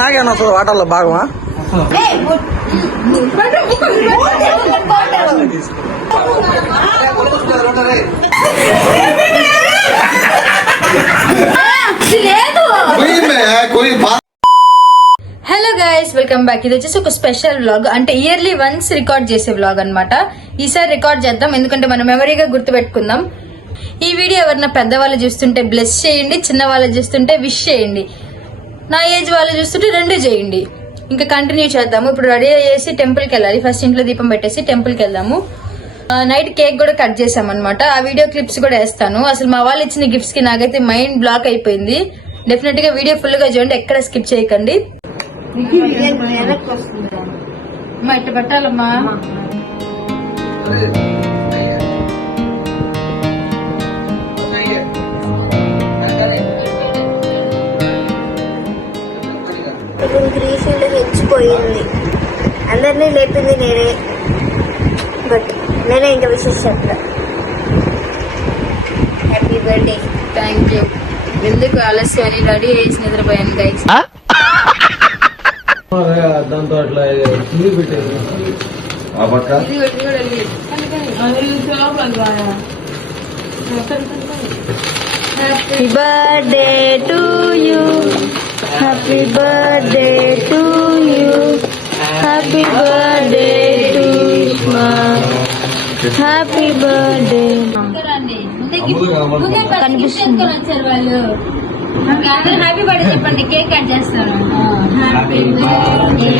నాకేనా వస్తుంది వాటర్లో భాగమా? Hello guys, welcome back. ఇది వచ్చేసి ఒక స్పెషల్ వ్లాగ్, అంటే ఇయర్లీ వన్స్ రికార్డ్ చేసే వ్లాగ్ అన్నమాట. ఈసారి రికార్డ్ చేద్దాం, ఎందుకంటే మనం మెమరీగా గుర్తుపెట్టుకుందాం. ఈ వీడియో ఎవరైనా పెద్దవాళ్ళు చూస్తుంటే బ్లెస్ చేయండి, చిన్న వాళ్ళు చూస్తుంటే విష్ చేయండి, నా ఏజ్ వాళ్ళు చూస్తుంటే రెండు చేయండి. ఇంకా కంటిన్యూ చేద్దాము. ఇప్పుడు రెడీ అయ్యేసి టెంపుల్కి వెళ్ళాలి. ఫస్ట్ ఇంట్లో దీపం పెట్టేసి టెంపుల్కి వెళ్దాము. నైట్ కేక్ కూడా కట్ చేసాం అనమాట. ఆ వీడియో క్లిప్స్ కూడా వేస్తాను. అసలు మా వాళ్ళు ఇచ్చిన గిఫ్ట్స్ కి నాకైతే మైండ్ బ్లాక్ అయిపోయింది. డెఫినెట్ గా వీడియో ఫుల్ గా చూడండి, ఎక్కడ స్కిప్ చేయకండి. ఇట్ట పెట్టాలమ్మా. రీసెంట్ గా ఇచ్చిపోయింది, అందరినీ లేపింది నేనే, బట్ నేనే ఇంకా విషెస్ చెప్తా. Happy birthday. Thank you. ఎందుకు ఆలస్యం అని రెడీ చేసి నిద్రపోయాను గైస్. దాంతో అట్లా పెట్టేది. Happy birthday to you, happy birthday to you, happy birthday to మా, హ్యాపీ బర్త్డే. కనిపిస్తుంది వాళ్ళు. అందరూ హ్యాపీ బర్త్డే చెప్పండి, కేక్ కట్ చేస్తాను. Happy birthday.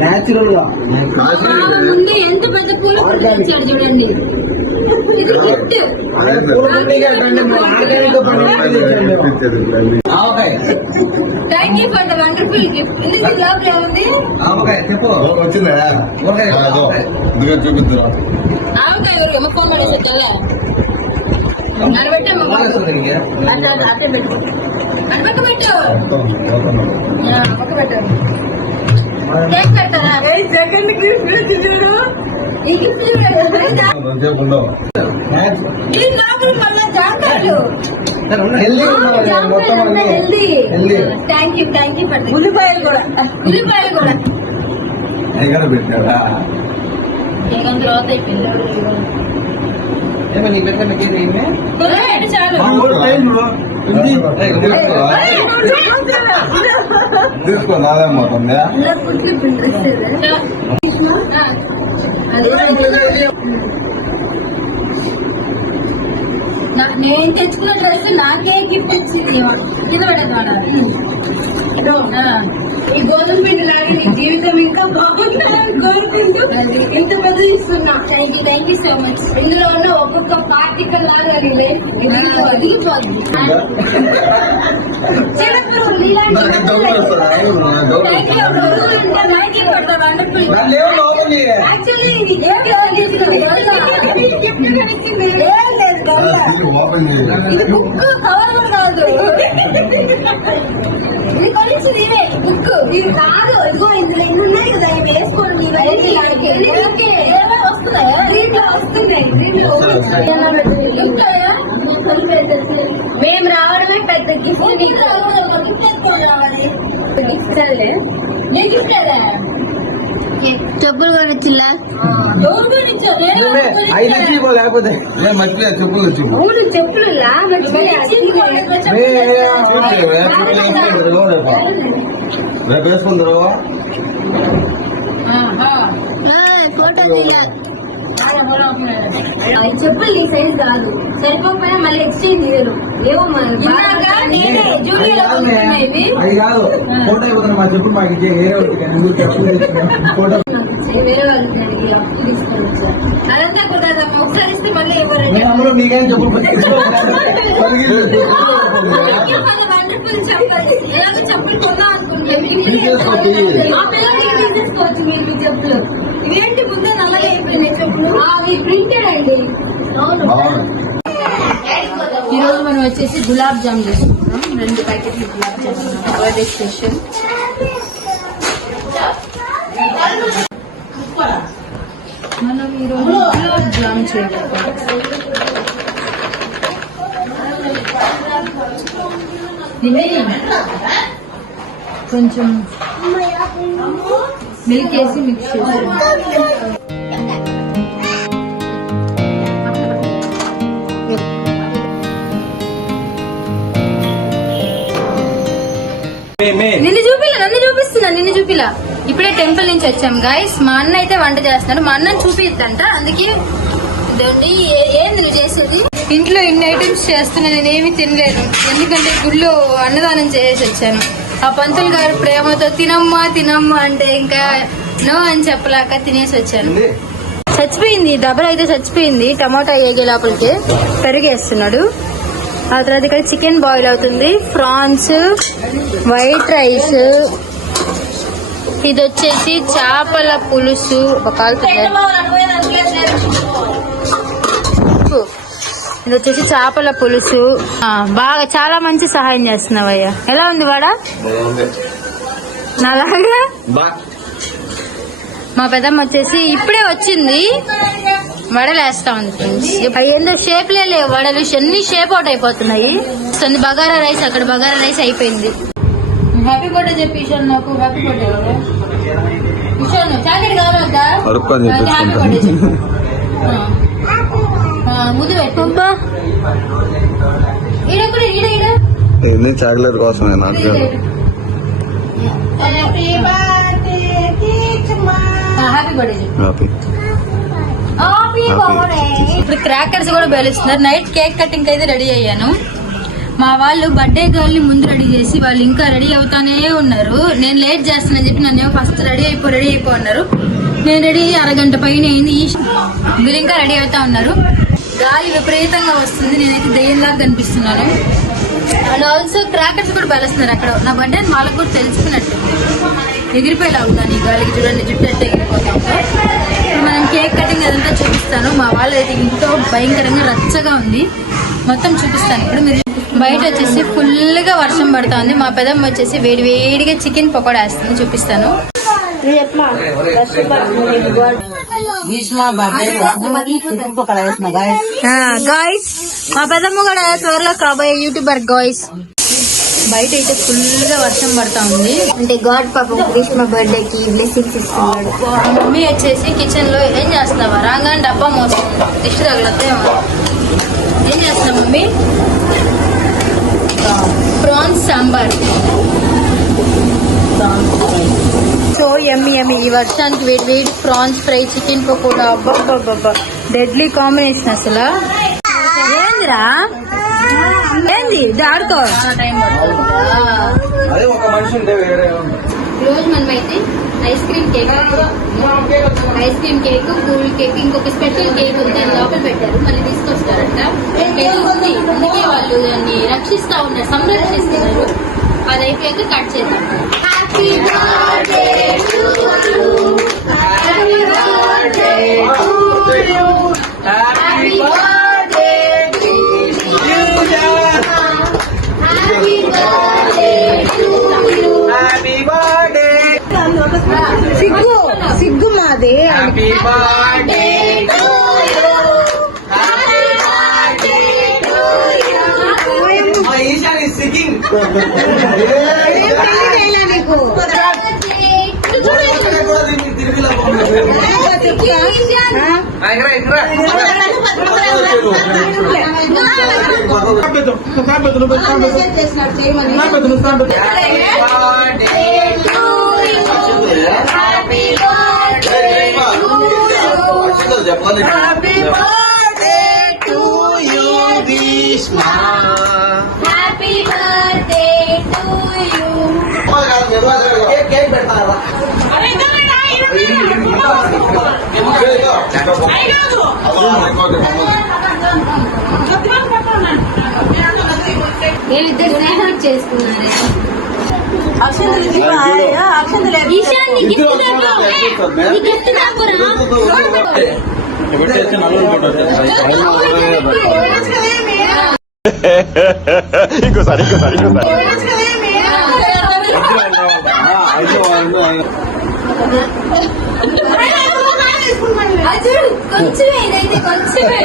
నేచురల్ గా ముందు ఎంత పెద్ద పూల తెచ్చాడు చూడండి. Thank you for the wonderful gift. ఇది లోపల ఉంది. చూపిద్దాం. ఆవకాయ ఫోన్ పడేసా కదా. అరబెట్టు కేక్ పెడతారా? సెకండ్ గిఫ్ట్ చూడు. ఈ గిఫ్ట్ థ్యాంక్ యూ ఫర్ ఉల్లిపాయలు కూడా పెట్టారా? తర్వాత అయిపోయింది. తీసుకో నాదే మొత్తం. నేను తెచ్చుకున్న డ్రెస్ నాకే గిఫ్ట్ ఇచ్చింది. ఈ గోధుమ పిండి లాగా నీ జీవితం ఇంకా బాగుంటుందని కోరుకుంటూ ఇంత పెద్ద ఇస్తున్నా. Thank you so much. ఇందులో ఉన్న ఒక్కొక్క పార్టికల్ లాగా వదిలిపోద్ది. కవర్ కూడా కాదు, ఇది కొనిచ్చింది ఇవే బుక్. ఇది కాదు, ఇదిగో ఇందులో ఇన్ని ఉన్నాయి కదా, ఇవి వేసుకోండి. వస్తున్నాయా? దీంట్లో వస్తున్నాయి. మేము రావడమే పెద్ద గిఫ్ట్. గిఫ్ట్ వేసుకొని రావాలి. గిఫ్ట్ నేను గిఫ్ట్ అదా చెప్పులు కొనిచ్చిలా? లేకపోతే చెప్పులు చెప్పులు రేపు వేసుకుందరు. ఫోటో చెప్పులు నీ సైజ్ కాదు, సరిపోకపోయినా మళ్ళీ ఎక్స్చేంజ్ చేయరు. ఏమో అది కాదు, ఫోటో అయిపోతుంది. మా చెప్పులు మాకు వేరే ఫోటో వేరే వాళ్ళకి అప్పు తీసుకొచ్చా. అదంతా కూడా ఒకసారి ఇస్తే మళ్ళీ ఎవరు మీకేం చెప్పులు ఎలాగో చెప్పులు కొన్నా అనుకుంటున్నాను. మీరు చెప్పులు ఇదేంటి ముందే నల్లగా అయిపోయినాయి చెప్పులు? అవి ప్రింటెడ్ అండి. బాగుంది. ఈ రోజు మనం వచ్చేసి గులాబ్ జామ్ చేసుకుంటాం. 2 ప్యాకెట్లు గులాబ్ జామ్ బర్త్డే స్పెషల్. మనం ఈరోజు గులాబ్ జామ్ చేయబోతాం. కొంచెం మిల్క్ వేసి మిక్స్ చేస్తాం. నన్ను చూపిలా ఇప్పుడే టెంపుల్ నుంచి వచ్చాం గైస్. మా అన్న అయితే వంట చేస్తున్నాడు. మా అన్నని చూపిద్దంట, అందుకే ఇదండి. ఏంది నువ్వు చేసేది? ఇంట్లో ఇన్ని ఐటమ్స్ చేస్తున్నా, నేనేమి తినలేదు. ఎందుకంటే గుళ్ళో అన్నదానం చేసి వచ్చాను. ఆ పంతులు గారు ప్రేమతో తినమ్మా తినమ్మా అంటే ఇంకా నో అని చెప్పలేక తినేసి వచ్చాను. చచ్చిపోయింది దబర అయితే చచ్చిపోయింది. టమాటా ఏగే లోపలికి పెరిగేస్తున్నాడు. ఆ తర్వాత ఇక్కడ చికెన్ బాయిల్ అవుతుంది, ప్రాన్స్, వైట్ రైస్, ఇది వచ్చేసి చేపల పులుసు. ఇది వచ్చేసి చేపల పులుసు. బాగా చాలా మంచి సహాయం చేస్తున్నావయ్యా. ఎలా ఉంది వాడా? నాలాగా. మా పెద్దమ్మ వచ్చేసి ఇప్పుడే వచ్చింది, వడలు వేస్తా ఉంది ఫ్రెండ్స్. ఏందో షేప్లే లేవు వడలు, అన్ని షేప్ అవుట్ అయిపోతున్నాయి. బగారా రైస్, అక్కడ బగారా రైస్ అయిపోయింది. హ్యాపీ బర్త్డే చెప్పి ఇషాన్, నాకు హ్యాపీ బర్త్డే. ఇషాన్ చాకెట్ కావాలంట. హ్యాపీ బర్త్డే చెప్పు. ముద్దు పెట్టు. ఈడ కూడా ఈడ చాక్లెట్ కోసమే నాకు. హ్యాపీ బర్త్డే ఇప్పుడు క్రాకర్స్ కూడా పేలుస్తున్నారు. నైట్ కేక్ కటింగ్ అయితే రెడీ అయ్యాను. మా వాళ్ళు బర్త్డే గర్ల్ ని ముందు రెడీ చేసి వాళ్ళు ఇంకా రెడీ అవుతానే ఉన్నారు. నేను లేట్ చేస్తానని చెప్పి నన్ను ఫస్ట్ రెడీ అయిపో అన్నారు. నేను రెడీ అరగంట పైన అయింది. వీళ్ళు ఇంకా రెడీ అవుతా ఉన్నారు. గాలి విపరీతంగా వస్తుంది, నేనైతే దెయ్యంలాగా కనిపిస్తున్నాను. అండ్ ఆల్సో క్రాకర్స్ కూడా పేలుస్తున్నారు అక్కడ. నా బర్త్డే అని వాళ్ళకు కూడా తెలుసుకున్నట్టు ఎగిరిపోయేలా ఉన్నాను ఈ గాలికి. చూడండి జుట్టు అంటే ఎగిరిపోతాం. మనం కేక్ కటింగ్ అదంతా చూపిస్తాను. మా వాళ్ళు అయితే ఇంట్లో భయంకరంగా రచ్చగా ఉంది, మొత్తం చూపిస్తాను ఇప్పుడు. మీరు బయట వచ్చేసి ఫుల్ గా వర్షం పడతా ఉంది. మా పెదమ్మ వచ్చేసి వేడిగా చికెన్ పకోడా వేస్తుంది, చూపిస్తాను. గాయ్స్ మా పెదమ్మ కూడా త్వరలో కాబోయే యూట్యూబర్ గాయ్స్. బయట అయితే ఫుల్ గా వర్షం పడతా ఉంది. అంటే గాడ్ పాపం గ్రీష్మ బర్త్డే కి బ్లెస్సింగ్స్ ఇస్తున్నాడు. మమ్మీ వచ్చేసి కిచెన్ లో ఏం చేస్తున్నావా? రాగానే డబ్బా మోస్తుంది, దిష్టి తగలతాయేమో. ఏం చేస్తున్నావు mummy? Prawns sambar. So yummy ఈ వర్షానికి వేడి ప్రాన్స్ ఫ్రై, చికెన్ పకోడా. అబ్బా డెడ్లీ కాంబినేషన్ అసలు. ఏందిరా ఏంది ఆడుకో. రోజు మనమైతే ice cream cake, cool cake, ఇంకొక స్పెషల్ కేక్ ఉంది, అది లోపల పెట్టారు, మళ్ళీ తీసుకొస్తారంట. ఉంది, అందుకే వాళ్ళు దాన్ని రక్షిస్తా ఉన్నారు, సంరక్షిస్తున్నారు. అది అయిపోయాక కట్ చేద్దాం. Happy birthday to you, happy birthday to you, happy birthday to you, happy birthday to you, happy birthday. సిగ్గు మాది. Happy birthday to you, happy birthday to you. My Ishan is singing. నీకు కేక్ పెడతారా? వీళ్ళిద్దరు స్నేహం చేసుకున్నారు. ఈశాన్ నీ gift నీ gift దాకురా ఇంకోసారి కొంచెమే ఇదైతే కొంచెమే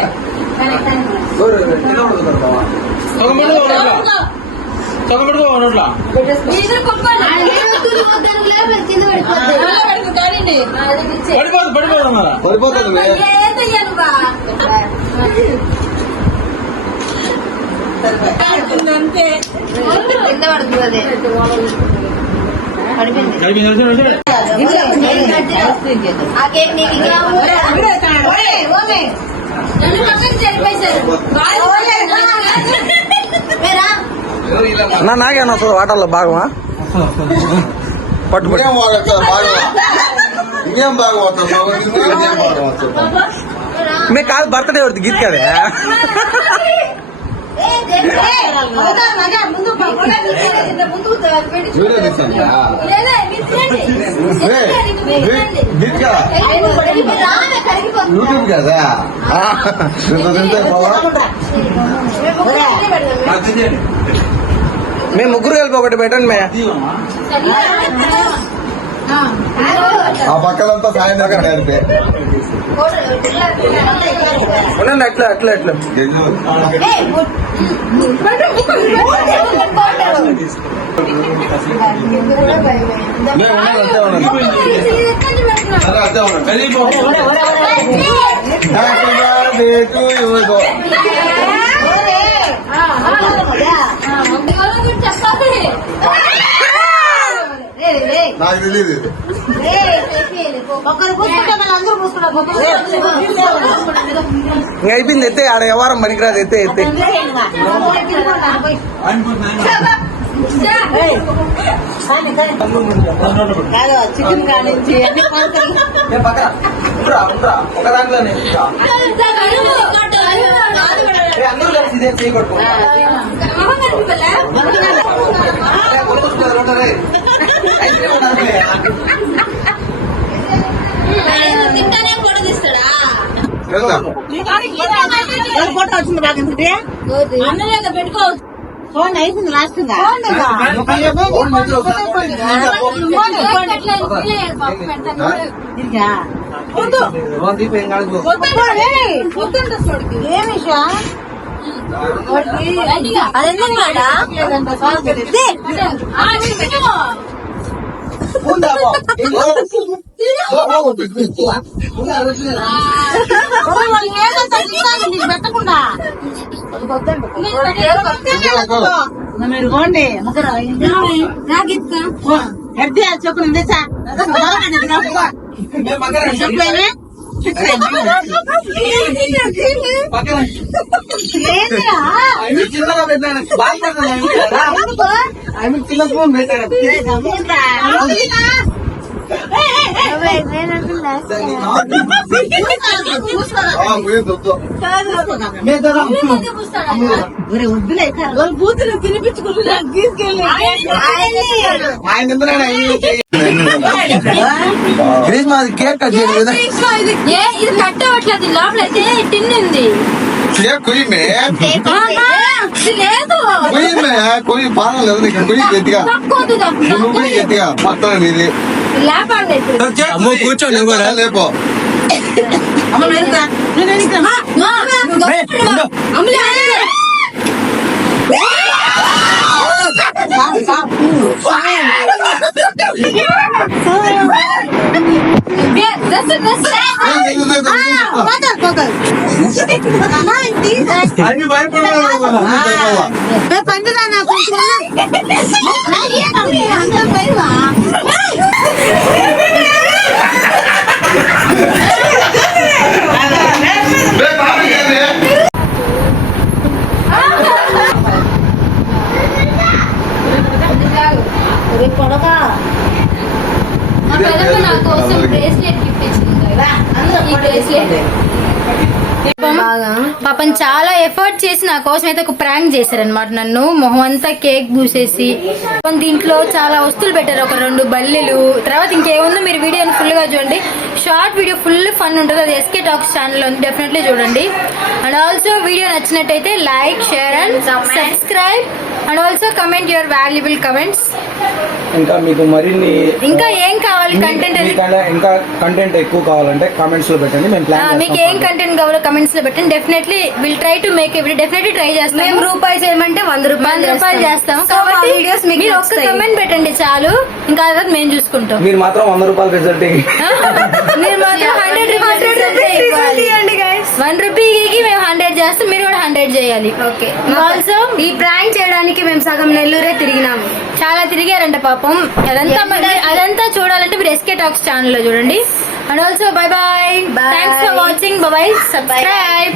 కింద పడుతుంది ఆ కేక్ నీకు నన్ను పక్కన చెరిపేశారు నాకేనా వస్తుంది ఆటల్లో భాగమా పట్టుబడి ఇంకేం బాగా మే కాదు బర్త్డే ఎవరిది గీత్ కదే యూట్యూబ్ కదా మేము ముగ్గురు కలిపి ఒకటి పెట్టండి మే ఆ పక్కలంతా సాయంత్రం కలిపే ఉండండి అట్లా అట్లా అట్లా నాకు తెలియదు ఇంకా అయిపోయింది ఎత్తే ఆడ వ్యవహారం పనికిరాదు ఎత్తే ఎత్తే చికెన్ కానించి ఒక దాంట్లోనే అందరూ కలిసి ఇదే చేయకూడదు తింటానే కూడా తీస్తాడా ఫోటో వచ్చింది బాగా అన్నలేక పెట్టుకోవచ్చు ఫోన్ అయిపోయింది లాస్ట్ ఏమి పెట్టకుండా మీరు పోండి ఎడ్డి చెప్పు చెప్పేమే చిన్నగా పెట్టాను చిన్న ఫోన్ పెట్టాను వద్దులే బూతులు తినిపించుకుంటున్నా తీసుకెళ్ళి ఆయన గ్రీష్మ అది కేక్ కట్ చేయదు కదా ఇది కట్ అవ్వట్లేదు లోపల అయితే టిన్ ఉంది కొయ్యి మే ఇది లేదు కొయ్యి బాగా లేదు నీకు కొయ్యి గట్టిగా నువ్వు కొయ్యి గట్టిగా మొత్తం ఇది లేపండి అమ్మో కూర్చో నువ్వు కూడా లేపో అన్ని భయపడాలి పండుగ మా పెద్దమ్మ నా కోసం బ్రేస్లెట్ గిఫ్ట్ ఇచ్చింది కదా ఈ బ్రేస్లెట్ పాపం చాలా ఎఫర్ట్ చేసి నా కోసం అయితే ఒక ప్రాంక్ చేశారనమాట. నన్ను మొహం అంతా కేక్ పూసేసి దీంట్లో చాలా వస్తువులు పెట్టారు, ఒక 2 బల్లెలు, తర్వాత ఇంకేముందో మీరు వీడియోని ఫుల్ గా చూడండి. షార్ట్ వీడియో ఫుల్ ఫన్ ఉంటుంది, అది ఎస్కే టాక్స్ ఛానల్ ఉంది, డెఫినెట్లీ చూడండి. అండ్ ఆల్సో వీడియో నచ్చినట్టయితే like, share and subscribe and also comment your valuable comments. ఇంకా మీకు మరిన్ని ఇంకా ఏం కావాలి కంటెంట్ ఇంకా కంటెంట్ ఎక్కువ కావాలంటే కామెంట్స్ లో పెట్టండి. మేము మీకు ఏం కంటెంట్ కావాలో కమెంట్స్ లో పెట్టండి. Definitely will try to make every, definitely try చేస్తాం. మేము రూపాయి చేయమంటే 100 రూపాయలు చేస్తాం. కాబట్టి వీడియోస్ మీకు మీరు ఒక్క కమెంట్ పెట్టండి చాలు, ఇంకా తర్వాత మేము చూసుకుంటాం. మీరు మాత్రం 100 రూపాయలు రిజల్ట్ మీరు మాత్రం 100 1 రూపీకి మేము 100 చేస్తాం, మీరు కూడా 100 చేయాలి. ఓకే. ఆల్సో ఈ ప్రాంక్ చేయడానికి మేము సగం నెల్లూరే తిరిగినాము. చాలా తిరిగారంట పాపం. అదంతా చూడాలంటే మీరు ఎస్కే టాక్స్ ఛానల్ లో చూడండి. And also bye bye, thanks for watching, bye bye, subscribe.